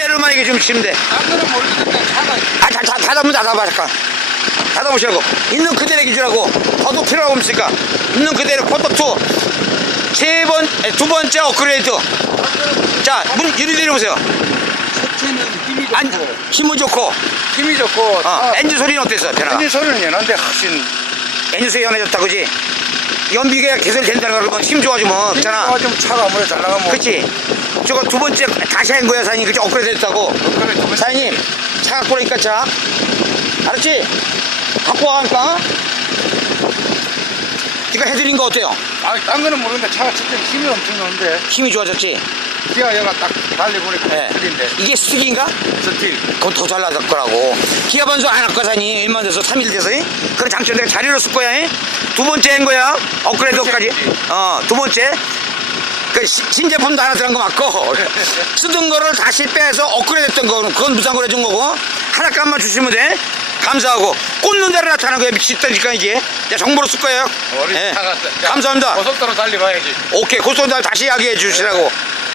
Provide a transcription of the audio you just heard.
그대로만 이게 좀 치면 돼. 딴 거는 모르겠는데 차가 아, 자, 자, 닫아보면 닫아봐, 잠깐. 닫아보시라고. 있는 그대로 기준하고, 더도 필요가 없으니까. 있는 그대로 포토 2. 세 번, 에, 두 번째 업그레이드. 자, 문, 유리 내려보세요. 첫째는 힘이 좋고 안, 힘은 좋고, 힘이 좋고 어, 아, 엔진 소리는 어땠어, 변화가? 엔진 소리는 연한데 훨씬 엔진 소리 연해졌다, 그지? 연비가 개선이 된다는 걸, 힘 좋아지면, 그잖아. 좀 차가 아무래도 잘 나가면 그치? 저거 두 번째 다시 한 거야, 사장님. 그치? 업그레이드 됐다고. 그래 두 번째 사장님, 차 갖고 오니까 차. 알았지? 갖고 와, 하니까. 이거 해드린 거 어때요? 아니 딴 거는 모르는데 차가 진짜 힘이 엄청 나는데 힘이 좋아졌지? 기아 얘가 딱 달려보니까 네. 틀린데 이게 스틱인가? 스틸 그건 더 잘 나갈 거라고. 기아 반수 안 할거 사니? 얼마 돼서 3일 돼서? 이? 그런 장점 내가 잘 이뤘을 거야. 이? 두 번째 한 거야. 업그레이드까지. 어, 두 번째. 그 시- 신제품도 하나 들어간 거 맞고 쓰던 거를 다시 빼서 업그레이드 했던 거는 그건 무상으로 해준 거고 하나 값만 주시면 돼 감사하고 꽂는 대로 나타나는 거야 미치다니까 이게. 자 정보로 쓸 거예요. 예. 감사합니다. 고속도로 달려봐야지. 오케이. 고소달 다시 이야기해 주시라고